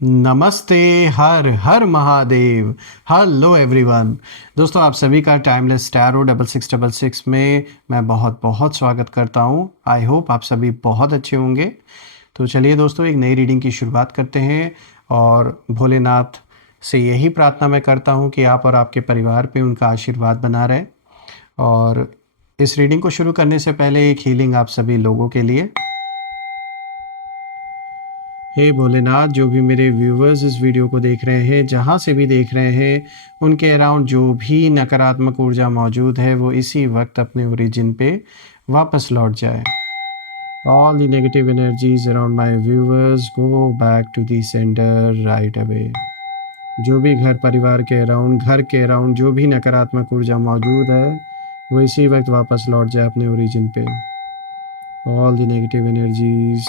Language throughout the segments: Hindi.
नमस्ते। हर हर महादेव। Hello everyone. दोस्तों, आप सभी का टाइमलेस टैरो 6666 में मैं बहुत बहुत स्वागत करता हूं। आई होप आप सभी बहुत अच्छे होंगे। तो चलिए दोस्तों, एक नई रीडिंग की शुरुआत करते हैं और भोलेनाथ से यही प्रार्थना मैं करता हूं कि आप और आपके परिवार पे उनका आशीर्वाद बना रहे। और इस रीडिंग को शुरू करने से पहले एक हीलिंग आप सभी लोगों के लिए। हे भोलेनाथ, जो भी मेरे व्यूवर्स इस वीडियो को देख रहे हैं, जहाँ से भी देख रहे हैं, उनके अराउंड जो भी नकारात्मक ऊर्जा मौजूद है वो इसी वक्त अपने ओरिजिन पे वापस लौट जाए। All the negative energies around my viewers go back to the centre right away. जो भी घर परिवार के अराउंड, घर के अराउंड जो भी नकारात्मक ऊर्जा मौजूद है वो इसी वक्त वापस लौट जाए अपने ओरिजिन पे। All the negative energies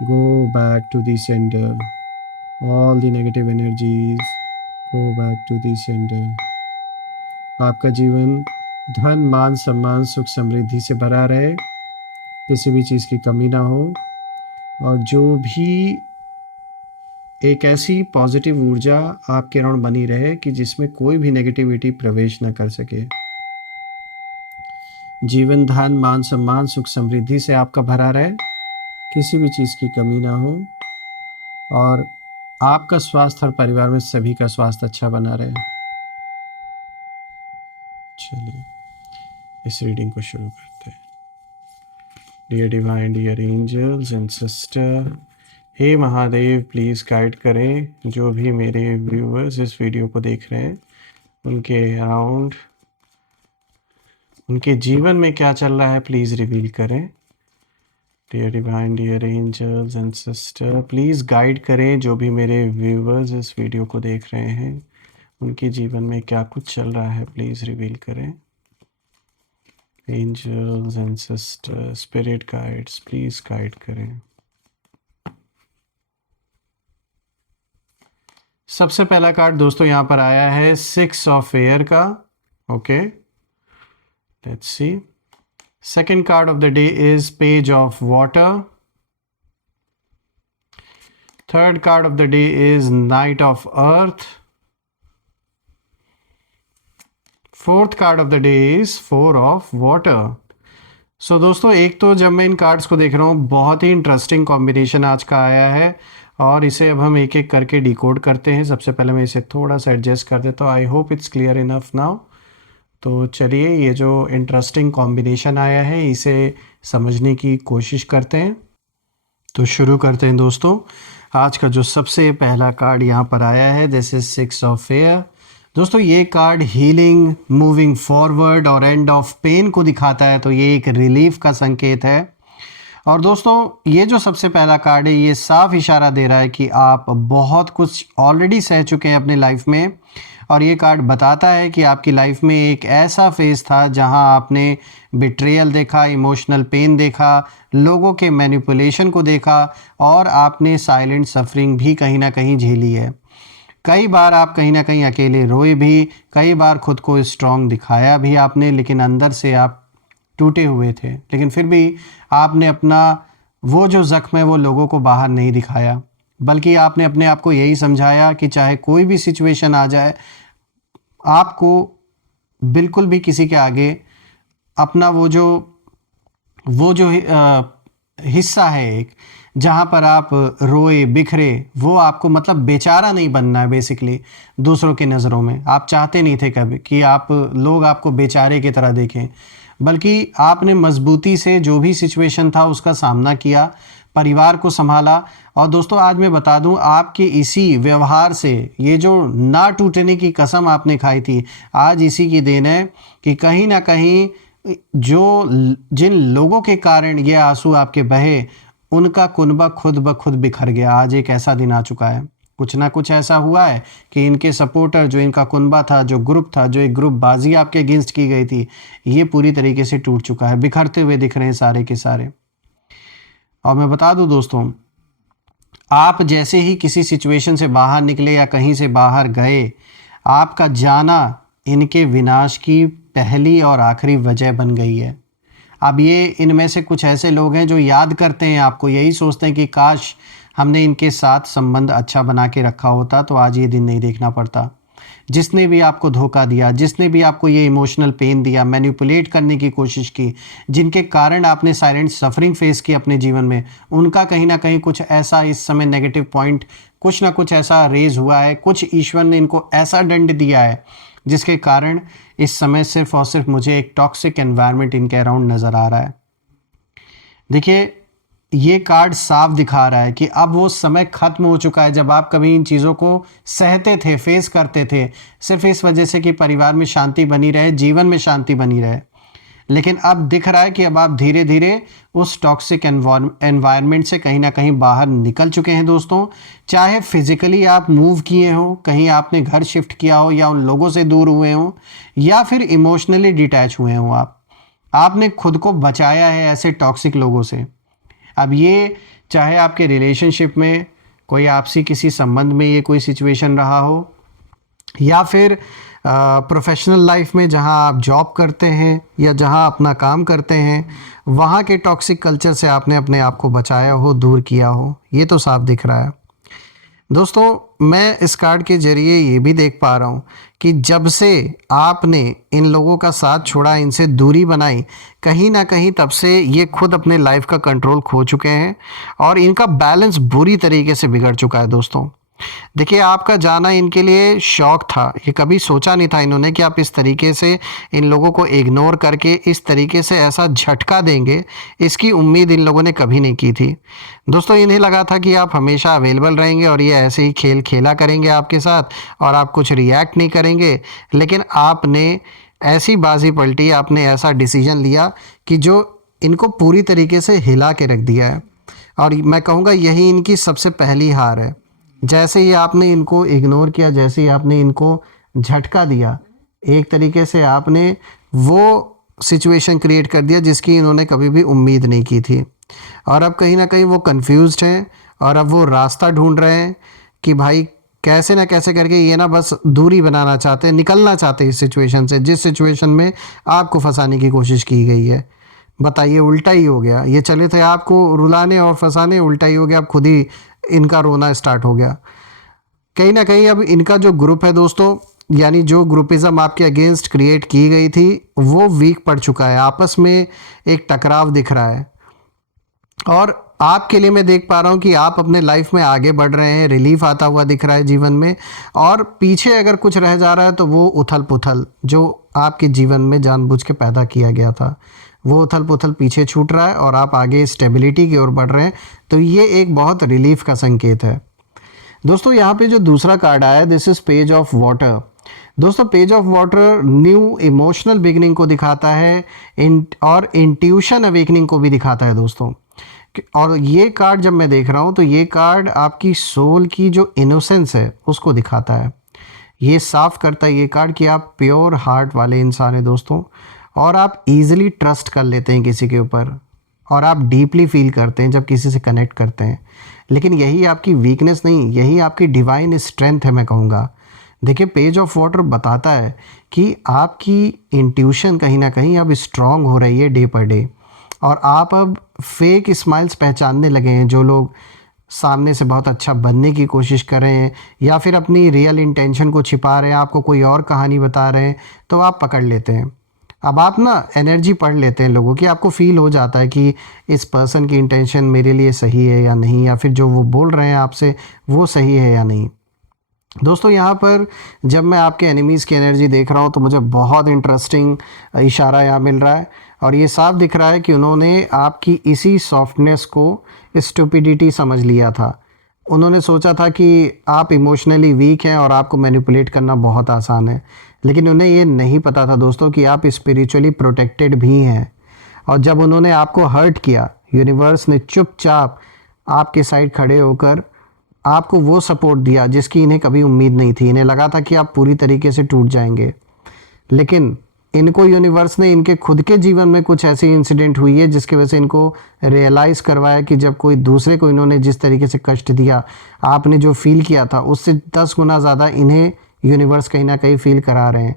go back to the center. All the negative energies go back to the center. आपका जीवन धन, मान, सम्मान, सुख, समृद्धि से भरा रहे, किसी भी चीज़ की कमी ना हो, और जो भी एक ऐसी पॉजिटिव ऊर्जा आपके अराउंड बनी रहे कि जिसमें कोई भी नेगेटिविटी प्रवेश ना कर सके। जीवन धन, मान, सम्मान, सुख, समृद्धि से आपका भरा रहे, किसी भी चीज़ की कमी ना हो, और आपका स्वास्थ्य और परिवार में सभी का स्वास्थ्य अच्छा बना रहे। चलिए इस रीडिंग को शुरू करते हैं। Dear divine, dear angels and sister, हे महादेव, प्लीज़ गाइड करें जो भी मेरे व्यूअर्स इस वीडियो को देख रहे हैं, उनके अराउंड, उनके जीवन में क्या चल रहा है, प्लीज़ रिवील करें। Dear divine, dear angels and sister, please guide करें जो भी मेरे व्यूअर्स इस वीडियो को देख रहे हैं, उनके जीवन में क्या कुछ चल रहा है, प्लीज़ रिवील करें। Angels and sister, spirit guides, please guide करें। सबसे पहला कार्ड दोस्तों यहाँ पर आया है 6 ऑफ एयर का। Okay, let's see. Second card of the day is page of water. Third card of the day is knight of earth. Fourth card of the day is 4 of water. So दोस्तों, एक तो जब मैं इन कार्ड्स को देख रहा हूँ, बहुत ही इंटरेस्टिंग कॉम्बिनेशन आज का आया है, और इसे अब हम एक एक करके डिकोड करते हैं। सबसे पहले मैं इसे थोड़ा सा एडजस्ट कर देता हूँ। I hope it's clear enough now. तो चलिए, ये जो इंटरेस्टिंग कॉम्बिनेशन आया है इसे समझने की कोशिश करते हैं। तो शुरू करते हैं दोस्तों। आज का जो सबसे पहला कार्ड यहाँ पर आया है, दिस इज 6 ऑफ एयर। दोस्तों, ये कार्ड हीलिंग, मूविंग फॉरवर्ड और एंड ऑफ पेन को दिखाता है, तो ये एक रिलीफ का संकेत है। और दोस्तों, ये जो सबसे पहला कार्ड है ये साफ इशारा दे रहा है कि आप बहुत कुछ ऑलरेडी सह चुके हैं अपने लाइफ में, और ये कार्ड बताता है कि आपकी लाइफ में एक ऐसा फेज़ था जहां आपने बिट्रेयल देखा, इमोशनल पेन देखा, लोगों के मैनिपुलेशन को देखा, और आपने साइलेंट सफरिंग भी कहीं ना कहीं झेली है। कई बार आप कहीं ना कहीं अकेले रोए भी, कई बार खुद को स्ट्रांग दिखाया भी आपने, लेकिन अंदर से आप टूटे हुए थे। लेकिन फिर भी आपने अपना वो जो ज़ख्म है वो लोगों को बाहर नहीं दिखाया, बल्कि आपने अपने आप को यही समझाया कि चाहे कोई भी सिचुएशन आ जाए, आपको बिल्कुल भी किसी के आगे अपना वो जो हिस्सा है एक, जहाँ पर आप रोए बिखरे, वो आपको मतलब बेचारा नहीं बनना है। बेसिकली दूसरों की नज़रों में आप चाहते नहीं थे कभी कि लोग आपको बेचारे की तरह देखें, बल्कि आपने मजबूती से जो भी सिचुएशन था उसका सामना किया, परिवार को संभाला। और दोस्तों, आज मैं बता दूं, आपके इसी व्यवहार से, ये जो ना टूटने की कसम आपने खाई थी, आज इसी की देन है कि कहीं ना कहीं जिन लोगों के कारण ये आंसू आपके बहे, उनका कुनबा खुद ब खुद बिखर गया। आज एक ऐसा दिन आ चुका है, कुछ ना कुछ ऐसा हुआ है कि इनके सपोर्टर, जो इनका कुनबा था, जो ग्रुप था, जो एक ग्रुप बाजी आपके अगेंस्ट की गई थी, ये पूरी तरीके से टूट चुका है, बिखरते हुए दिख रहे हैं सारे के सारे। और मैं बता दूं दोस्तों, आप जैसे ही किसी सिचुएशन से बाहर निकले या कहीं से बाहर गए, आपका जाना इनके विनाश की पहली और आखिरी वजह बन गई है। अब ये इनमें से कुछ ऐसे लोग हैं जो याद करते हैं आपको, यही सोचते हैं कि काश हमने इनके साथ संबंध अच्छा बना के रखा होता तो आज ये दिन नहीं देखना पड़ता। जिसने भी आपको धोखा दिया, जिसने भी आपको ये इमोशनल पेन दिया, मैनिपुलेट करने की कोशिश की, जिनके कारण आपने साइलेंट सफरिंग फेस की अपने जीवन में, उनका कहीं ना कहीं कुछ ऐसा इस समय नेगेटिव पॉइंट, कुछ ना कुछ ऐसा रेज हुआ है, कुछ ईश्वर ने इनको ऐसा दंड दिया है जिसके कारण इस समय सिर्फ और सिर्फ मुझे एक टॉक्सिक एनवायरनमेंट इनके अराउंड नज़र आ रहा है। देखिए, ये कार्ड साफ दिखा रहा है कि अब वो समय खत्म हो चुका है जब आप कभी इन चीज़ों को सहते थे, फेस करते थे, सिर्फ इस वजह से कि परिवार में शांति बनी रहे, जीवन में शांति बनी रहे। लेकिन अब दिख रहा है कि अब आप धीरे धीरे उस टॉक्सिक एनवायरनमेंट से कहीं ना कहीं बाहर निकल चुके हैं दोस्तों। चाहे फिजिकली आप मूव किए हो, कहीं आपने घर शिफ्ट किया हो, या उन लोगों से दूर हुए हो, या फिर इमोशनली डिटैच हुए हो, आपने खुद को बचाया है ऐसे टॉक्सिक लोगों से। अब ये चाहे आपके रिलेशनशिप में कोई आपसी किसी संबंध में ये कोई सिचुएशन रहा हो, या फिर प्रोफेशनल लाइफ में जहां आप जॉब करते हैं या जहां अपना काम करते हैं, वहां के टॉक्सिक कल्चर से आपने अपने आप को बचाया हो, दूर किया हो, ये तो साफ दिख रहा है दोस्तों। मैं इस कार्ड के जरिए ये भी देख पा रहा हूँ कि जब से आपने इन लोगों का साथ छोड़ा, इनसे दूरी बनाई, कहीं ना कहीं तब से ये खुद अपने लाइफ का कंट्रोल खो चुके हैं और इनका बैलेंस बुरी तरीके से बिगड़ चुका है दोस्तों। देखिए, आपका जाना इनके लिए शौक था, ये कभी सोचा नहीं था इन्होंने कि आप इस तरीके से इन लोगों को इग्नोर करके इस तरीके से ऐसा झटका देंगे। इसकी उम्मीद इन लोगों ने कभी नहीं की थी दोस्तों। इन्हें लगा था कि आप हमेशा अवेलेबल रहेंगे और ये ऐसे ही खेल खेला करेंगे आपके साथ और आप कुछ रिएक्ट नहीं करेंगे। लेकिन आपने ऐसी बाजी पलटी, आपने ऐसा डिसीजन लिया कि जो इनको पूरी तरीके से हिला के रख दिया है। और मैं कहूँगा यही इनकी सबसे पहली हार है। जैसे ही आपने इनको इग्नोर किया, जैसे ही आपने इनको झटका दिया, एक तरीके से आपने वो सिचुएशन क्रिएट कर दिया जिसकी इन्होंने कभी भी उम्मीद नहीं की थी। और अब कहीं ना कहीं वो कंफ्यूज्ड हैं और अब वो रास्ता ढूंढ रहे हैं कि भाई कैसे ना कैसे करके ये ना बस दूरी बनाना चाहते हैं, निकलना चाहते हैं इस सिचुएशन से, जिस सिचुएशन में आपको फंसाने की कोशिश की गई है। बताइए, उल्टा ही हो गया। ये चले थे आपको रुलाने और फंसाने, उल्टा ही हो गया। अब खुद ही इनका रोना स्टार्ट हो गया। कहीं ना कहीं अब इनका जो ग्रुप है दोस्तों, यानी जो ग्रुपिज्म आपके अगेंस्ट क्रिएट की गई थी, वो वीक पड़ चुका है। आपस में एक टकराव दिख रहा है और आपके लिए मैं देख पा रहा हूँ कि आप अपने लाइफ में आगे बढ़ रहे हैं, रिलीफ आता हुआ दिख रहा है जीवन में। और पीछे अगर कुछ रह जा रहा है तो वो उथल पुथल जो आपके जीवन में जानबूझ के पैदा किया गया था, वो उथल पुथल पीछे छूट रहा है और आप आगे स्टेबिलिटी की ओर बढ़ रहे हैं। तो ये एक बहुत रिलीफ का संकेत है दोस्तों। यहाँ पे जो दूसरा कार्ड आया है, this is page of water. दोस्तों, page of water new emotional beginning को दिखाता है और इंट्यूशन अवेकनिंग को भी दिखाता है दोस्तों। और ये कार्ड जब मैं देख रहा हूँ तो ये कार्ड आपकी सोल की जो इनोसेंस है उसको दिखाता है। ये साफ करता है ये कार्ड कि आप प्योर हार्ट वाले इंसान हैं दोस्तों, और आप इजीली ट्रस्ट कर लेते हैं किसी के ऊपर, और आप डीपली फील करते हैं जब किसी से कनेक्ट करते हैं। लेकिन यही आपकी वीकनेस नहीं, यही आपकी डिवाइन स्ट्रेंथ है मैं कहूँगा। देखिए, पेज ऑफ वाटर बताता है कि आपकी इंट्यूशन कहीं ना कहीं अब स्ट्रांग हो रही है डे पर डे, और आप अब फेक स्माइल्स पहचानने लगे हैं। जो लोग सामने से बहुत अच्छा बनने की कोशिश कर रहे हैं या फिर अपनी रियल इंटेंशन को छिपा रहे हैं, आपको कोई और कहानी बता रहे हैं, तो आप पकड़ लेते हैं। अब आप ना एनर्जी पढ़ लेते हैं लोगों की, आपको फील हो जाता है कि इस पर्सन की इंटेंशन मेरे लिए सही है या नहीं, या फिर जो वो बोल रहे हैं आपसे वो सही है या नहीं। दोस्तों, यहाँ पर जब मैं आपके एनिमीज़ की एनर्जी देख रहा हूँ तो मुझे बहुत इंटरेस्टिंग इशारा यहाँ मिल रहा है, और ये साफ दिख रहा है कि उन्होंने आपकी इसी सॉफ्टनेस को स्टुपिडिटी समझ लिया था। उन्होंने सोचा था कि आप इमोशनली वीक हैं और आपको मैनिपुलेट करना बहुत आसान है, लेकिन उन्हें ये नहीं पता था दोस्तों कि आप स्पिरिचुअली प्रोटेक्टेड भी हैं। और जब उन्होंने आपको हर्ट किया, यूनिवर्स ने चुपचाप आपके साइड खड़े होकर आपको वो सपोर्ट दिया जिसकी इन्हें कभी उम्मीद नहीं थी। इन्हें लगा था कि आप पूरी तरीके से टूट जाएंगे, लेकिन इनको यूनिवर्स ने इनके खुद के जीवन में कुछ ऐसी इंसिडेंट हुई है जिसकी वजह से इनको रियलाइज़ करवाया कि जब कोई दूसरे को इन्होंने जिस तरीके से कष्ट दिया, आपने जो फील किया था उससे 10 गुना ज़्यादा इन्हें यूनिवर्स कहीं ना कहीं फील करा रहे हैं।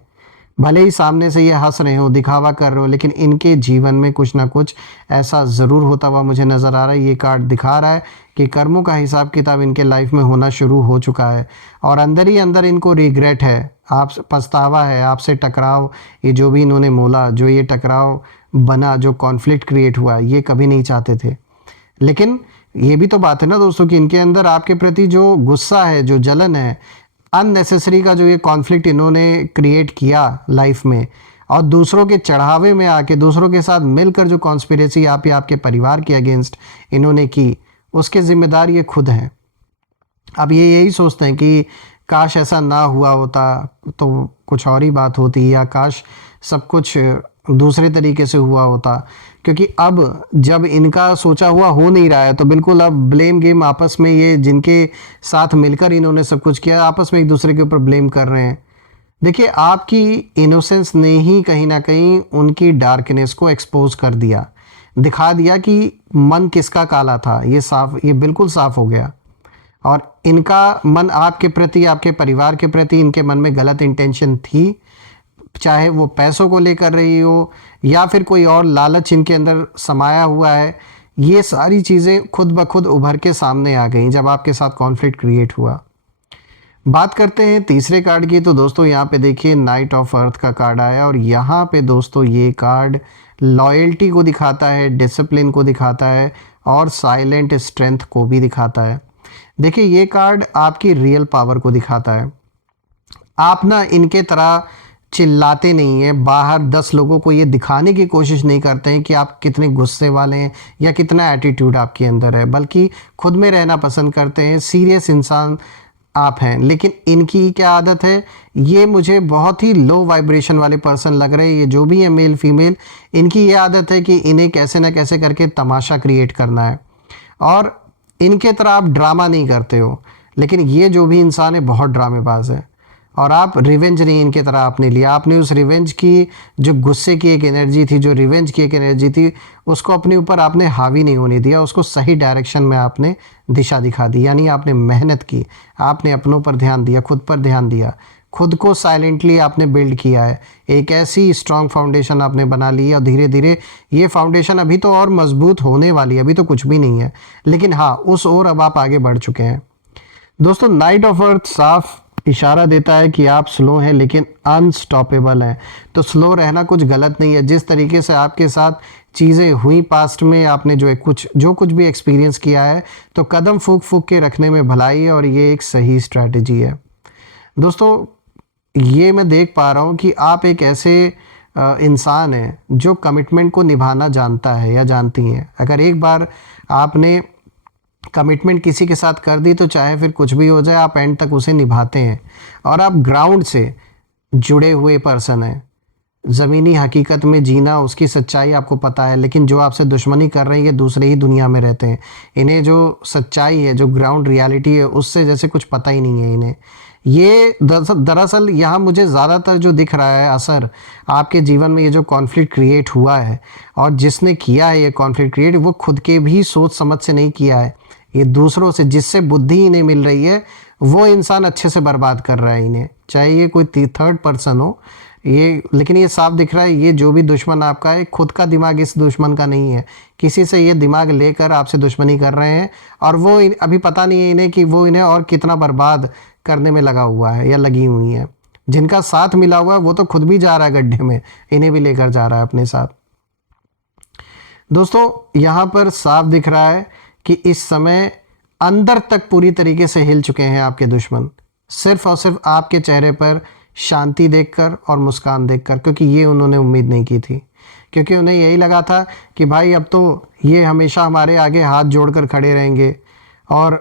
भले ही सामने से ये हंस रहे हो, दिखावा कर रहे हो, लेकिन इनके जीवन में कुछ ना कुछ ऐसा ज़रूर होता हुआ मुझे नज़र आ रहा है। ये कार्ड दिखा रहा है कि कर्मों का हिसाब किताब इनके लाइफ में होना शुरू हो चुका है और अंदर ही अंदर इनको रिग्रेट है, आप पछतावा है, आपसे टकराव, ये जो भी इन्होंने मोला, जो ये टकराव बना, जो कॉन्फ्लिक्ट क्रिएट हुआ, ये कभी नहीं चाहते थे। लेकिन ये भी तो बात है ना दोस्तों कि इनके अंदर आपके प्रति जो गुस्सा है, जो जलन है, अननेसेसरी का जो ये कॉन्फ्लिक्ट इन्होंने क्रिएट किया लाइफ में और दूसरों के चढ़ावे में आके दूसरों के साथ मिलकर जो कॉन्स्पिरेसी आप या आपके परिवार के अगेंस्ट इन्होंने की, उसके जिम्मेदार ये खुद हैं। अब ये यही सोचते हैं कि काश ऐसा ना हुआ होता तो कुछ और ही बात होती, या काश सब कुछ दूसरे तरीके से हुआ होता, क्योंकि अब जब इनका सोचा हुआ हो नहीं रहा है तो बिल्कुल अब ब्लेम गेम आपस में, ये जिनके साथ मिलकर इन्होंने सब कुछ किया, आपस में एक दूसरे के ऊपर ब्लेम कर रहे हैं। देखिए, आपकी इनोसेंस ने ही कहीं ना कहीं उनकी डार्कनेस को एक्सपोज कर दिया, दिखा दिया कि मन किसका काला था। ये साफ, ये बिल्कुल साफ हो गया और इनका मन आपके प्रति, आपके परिवार के प्रति, इनके मन में गलत इंटेंशन थी, चाहे वो पैसों को लेकर रही हो या फिर कोई और लालच इनके अंदर समाया हुआ है। ये सारी चीज़ें खुद ब खुद उभर के सामने आ गई जब आपके साथ कॉन्फ्लिक्ट क्रिएट हुआ। बात करते हैं तीसरे कार्ड की, तो दोस्तों यहाँ पे देखिए नाइट ऑफ अर्थ का कार्ड आया और यहाँ पे दोस्तों ये कार्ड लॉयल्टी को दिखाता है, डिसिप्लिन को दिखाता है और साइलेंट स्ट्रेंथ को भी दिखाता है। देखिए, ये कार्ड आपकी रियल पावर को दिखाता है। आप ना इनके तरह चिल्लाते नहीं हैं, बाहर 10 लोगों को ये दिखाने की कोशिश नहीं करते हैं कि आप कितने गुस्से वाले हैं या कितना एटीट्यूड आपके अंदर है, बल्कि खुद में रहना पसंद करते हैं, सीरियस इंसान आप हैं। लेकिन इनकी क्या आदत है, ये मुझे बहुत ही लो वाइब्रेशन वाले पर्सन लग रहे हैं, ये जो भी है मेल फीमेल, इनकी ये आदत है कि इन्हें कैसे ना कैसे करके तमाशा क्रिएट करना है और इनके तरह आप ड्रामा नहीं करते हो। लेकिन ये जो भी इंसान है बहुत ड्रामेबाज है और आप रिवेंज नहीं इनके तरह आपने लिया। आपने उस रिवेंज की, जो गुस्से की एक एनर्जी थी, जो रिवेंज की एक एनर्जी थी, उसको अपने ऊपर आपने हावी नहीं होने दिया, उसको सही डायरेक्शन में आपने दिशा दिखा दी। यानी आपने मेहनत की, आपने अपनों पर ध्यान दिया, खुद पर ध्यान दिया, खुद को साइलेंटली आपने बिल्ड किया है। एक ऐसी स्ट्रॉन्ग फाउंडेशन आपने बना ली है और धीरे धीरे ये फाउंडेशन अभी तो और मजबूत होने वाली है, अभी तो कुछ भी नहीं है, लेकिन हाँ, उस ओर अब आप आगे बढ़ चुके हैं। दोस्तों, नाइट ऑफ अर्थ साफ इशारा देता है कि आप स्लो हैं लेकिन अनस्टॉपेबल हैं। तो स्लो रहना कुछ गलत नहीं है। जिस तरीके से आपके साथ चीज़ें हुई पास्ट में, आपने जो कुछ भी एक्सपीरियंस किया है, तो कदम फूक फूक के रखने में भलाई है और ये एक सही स्ट्रैटेजी है। दोस्तों, ये मैं देख पा रहा हूँ कि आप एक ऐसे इंसान हैं जो कमिटमेंट को निभाना जानता है या जानती हैं। अगर एक बार आपने कमिटमेंट किसी के साथ कर दी तो चाहे फिर कुछ भी हो जाए, आप एंड तक उसे निभाते हैं और आप ग्राउंड से जुड़े हुए पर्सन हैं। ज़मीनी हकीकत में जीना, उसकी सच्चाई आपको पता है, लेकिन जो आपसे दुश्मनी कर रहे हैं ये दूसरे ही दुनिया में रहते हैं। इन्हें जो सच्चाई है, जो ग्राउंड रियलिटी है, उससे जैसे कुछ पता ही नहीं है इन्हें। ये दरअसल यहाँ मुझे ज़्यादातर जो दिख रहा है असर आपके जीवन में, ये जो कॉन्फ्लिक्ट क्रिएट हुआ है और जिसने किया है ये कॉन्फ्लिक्ट क्रिएट, वो खुद के भी सोच समझ से नहीं किया है, ये दूसरों से, जिससे बुद्धि इन्हें मिल रही है, वो इंसान अच्छे से बर्बाद कर रहा है इन्हें, चाहे ये कोई थर्ड पर्सन हो ये। लेकिन ये साफ दिख रहा है, ये जो भी दुश्मन आपका है, खुद का दिमाग इस दुश्मन का नहीं है, किसी से ये दिमाग लेकर आपसे दुश्मनी कर रहे हैं और वो अभी पता नहीं है इन्हें कि वो इन्हें और कितना बर्बाद करने में लगा हुआ है या लगी हुई है। जिनका साथ मिला हुआ है वो तो खुद भी जा रहा है गड्ढे में, इन्हें भी लेकर जा रहा है अपने साथ। दोस्तों, यहाँ पर साफ दिख रहा है कि इस समय अंदर तक पूरी तरीके से हिल चुके हैं आपके दुश्मन, सिर्फ और सिर्फ आपके चेहरे पर शांति देखकर और मुस्कान देखकर, क्योंकि ये उन्होंने उम्मीद नहीं की थी। क्योंकि उन्हें यही लगा था कि भाई अब तो ये हमेशा हमारे आगे हाथ जोड़कर खड़े रहेंगे और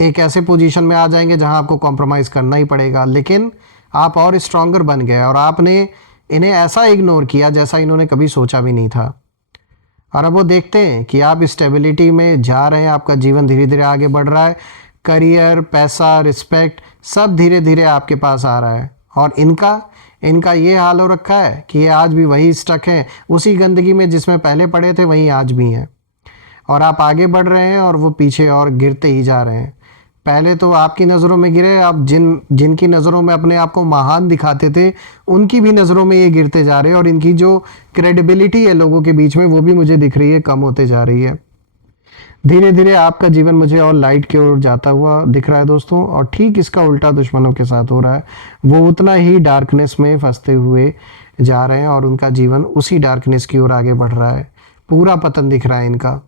एक ऐसे पोजीशन में आ जाएंगे जहां आपको कॉम्प्रोमाइज़ करना ही पड़ेगा। लेकिन आप और स्ट्रॉन्गर बन गए और आपने इन्हें ऐसा इग्नोर किया जैसा इन्होंने कभी सोचा भी नहीं था। और अब वो देखते हैं कि आप स्टेबिलिटी में जा रहे हैं, आपका जीवन धीरे धीरे आगे बढ़ रहा है, करियर, पैसा, रिस्पेक्ट सब धीरे धीरे आपके पास आ रहा है। और इनका ये हाल हो रखा है कि ये आज भी वही स्टक हैं, उसी गंदगी में जिसमें पहले पड़े थे वहीं आज भी हैं। और आप आगे बढ़ रहे हैं और वो पीछे और गिरते ही जा रहे हैं। पहले तो आपकी नज़रों में गिरे, आप जिनकी नज़रों में अपने आप को महान दिखाते थे उनकी भी नज़रों में ये गिरते जा रहे हैं, और इनकी जो क्रेडिबिलिटी है लोगों के बीच में वो भी मुझे दिख रही है कम होते जा रही है। धीरे धीरे आपका जीवन मुझे और लाइट की ओर जाता हुआ दिख रहा है दोस्तों, और ठीक इसका उल्टा दुश्मनों के साथ हो रहा है। वो उतना ही डार्कनेस में फंसते हुए जा रहे हैं और उनका जीवन उसी डार्कनेस की ओर आगे बढ़ रहा है। पूरा पतन दिख रहा है इनका,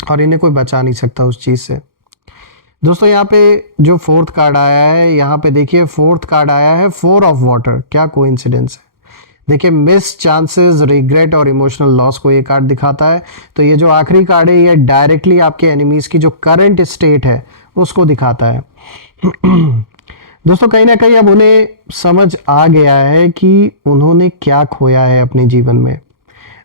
और इन्हें कोई बचा नहीं सकता उस चीज़ से। दोस्तों यहाँ पे जो फोर्थ कार्ड आया है, यहाँ पे देखिए फोर्थ कार्ड आया है 4 ऑफ वाटर। क्या कोइंसिडेंस है। देखिए मिस चांसेस, रिग्रेट और इमोशनल लॉस को ये कार्ड दिखाता है। तो ये जो आखिरी कार्ड है ये डायरेक्टली आपके एनिमीज की जो करंट स्टेट है उसको दिखाता है। दोस्तों कहीं ना कहीं अब उन्हें समझ आ गया है कि उन्होंने क्या खोया है अपने जीवन में।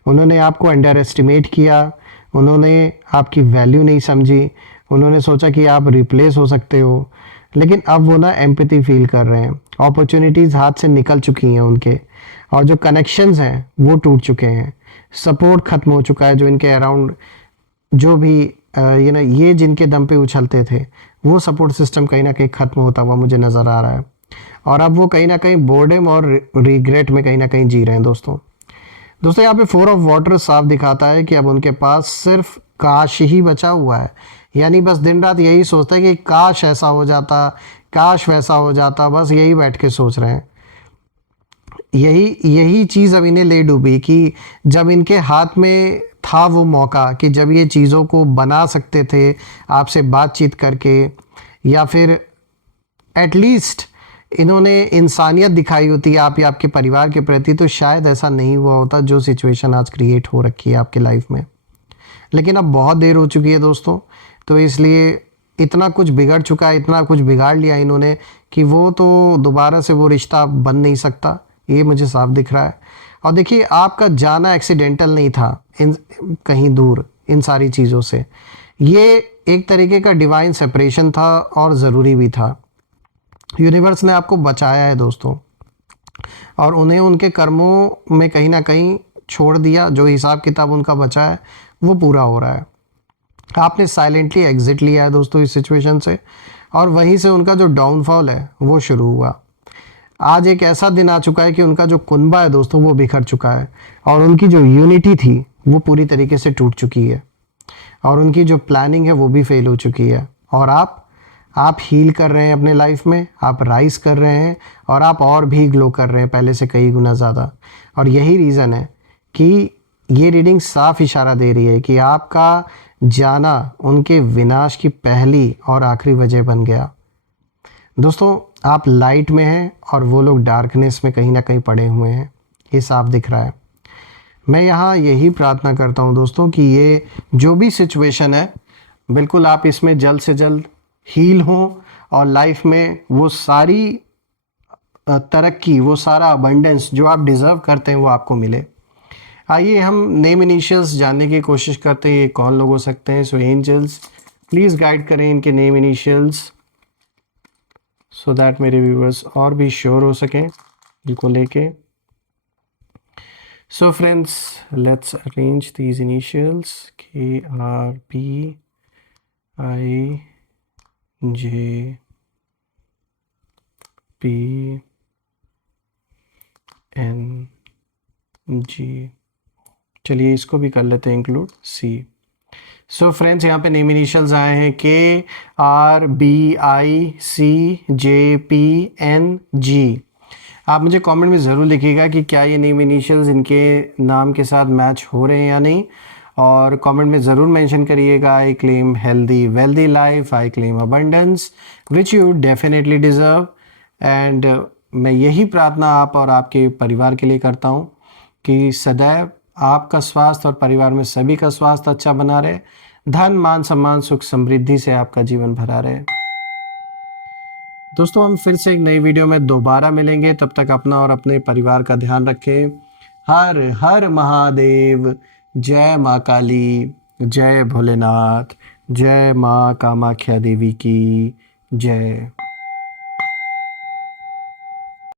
उन्होंने आपको अंडर एस्टिमेट किया, उन्होंने आपकी वैल्यू नहीं समझी, उन्होंने सोचा कि आप रिप्लेस हो सकते हो, लेकिन अब वो ना एम्पैथी फील कर रहे हैं। अपॉर्चुनिटीज़ हाथ से निकल चुकी हैं उनके, और जो कनेक्शंस हैं वो टूट चुके हैं। सपोर्ट खत्म हो चुका है। जो इनके अराउंड जो भी ये जिनके दम पे उछलते थे वो सपोर्ट सिस्टम कहीं ना कहीं ख़त्म होता हुआ मुझे नज़र आ रहा है, और अब वो कहीं ना कहीं बोर्डम और रिग्रेट में कहीं ना कहीं जी रहे हैं दोस्तों यहाँ पे 4 ऑफ वाटर साफ दिखाता है कि अब उनके पास सिर्फ काश ही बचा हुआ है। यानी बस दिन रात यही सोचता है कि काश ऐसा हो जाता, काश वैसा हो जाता, बस यही बैठ के सोच रहे हैं। यही चीज़ अब इन्हें ले डूबी कि जब इनके हाथ में था वो मौका कि जब ये चीज़ों को बना सकते थे आपसे बातचीत करके, या फिर एटलीस्ट इन्होंने इंसानियत दिखाई होती आप या आपके परिवार के प्रति, तो शायद ऐसा नहीं हुआ होता जो सिचुएशन आज क्रिएट हो रखी है आपके लाइफ में। लेकिन अब बहुत देर हो चुकी है दोस्तों, तो इसलिए इतना कुछ बिगड़ चुका है, इतना कुछ बिगाड़ लिया इन्होंने कि वो तो दोबारा से वो रिश्ता बन नहीं सकता, ये मुझे साफ दिख रहा है। और देखिए आपका जाना एक्सीडेंटल नहीं था इन कहीं दूर इन सारी चीज़ों से, ये एक तरीके का डिवाइन सेपरेशन था और ज़रूरी भी था। यूनिवर्स ने आपको बचाया है दोस्तों, और उन्हें उनके कर्मों में कहीं ना कहीं छोड़ दिया। जो हिसाब किताब उनका बचा है वो पूरा हो रहा है। आपने साइलेंटली एग्जिट लिया है दोस्तों इस सिचुएशन से, और वहीं से उनका जो डाउनफॉल है वो शुरू हुआ। आज एक ऐसा दिन आ चुका है कि उनका जो कुनबा है दोस्तों वो बिखर चुका है, और उनकी जो यूनिटी थी वो पूरी तरीके से टूट चुकी है, और उनकी जो प्लानिंग है वो भी फेल हो चुकी है। और आप हील कर रहे हैं अपने लाइफ में, आप राइज कर रहे हैं, और आप और भी ग्लो कर रहे हैं पहले से कई गुना ज़्यादा। और यही रीज़न है कि ये रीडिंग साफ इशारा दे रही है कि आपका जाना उनके विनाश की पहली और आखिरी वजह बन गया। दोस्तों आप लाइट में हैं और वो लोग डार्कनेस में कहीं ना कहीं पड़े हुए हैं, ये साफ दिख रहा है। मैं यहाँ यही प्रार्थना करता हूँ दोस्तों कि ये जो भी सिचुएशन है बिल्कुल आप इसमें जल्द से जल्द हील हों, और लाइफ में वो सारी तरक्की, वो सारा अबंडेंस जो आप डिज़र्व करते हैं वो आपको मिले। आइए हम नेम इनिशियल्स जानने की कोशिश करते हैं, ये कौन लोग हो सकते हैं। सो एंजल्स प्लीज़ गाइड करें इनके नेम इनिशियल्स, सो दैट मेरे व्यूअर्स और भी श्योर हो सकें इनको लेके। So friends let's arrange these initials, KRPIJ PNG। चलिए इसको भी कर लेते हैं इंक्लूड, C। सो फ्रेंड्स यहाँ पे नेम इनिशियल्स आए हैं KRBICJPNG। आप मुझे कमेंट में ज़रूर लिखिएगा कि क्या ये नेम इनिशियल्स इनके नाम के साथ मैच हो रहे हैं या नहीं, और कमेंट में ज़रूर मेंशन करिएगा I claim healthy wealthy life, I claim abundance which you definitely deserve. And मैं यही प्रार्थना आप और आपके परिवार के लिए करता हूँ कि सदैव आपका स्वास्थ्य और परिवार में सभी का स्वास्थ्य अच्छा बना रहे, धन मान सम्मान सुख समृद्धि से आपका जीवन भरा रहे। दोस्तों हम फिर से एक नई वीडियो में दोबारा मिलेंगे, तब तक अपना और अपने परिवार का ध्यान रखें। हर हर महादेव, जय माँ काली, जय भोलेनाथ, जय माँ कामाख्या देवी की जय।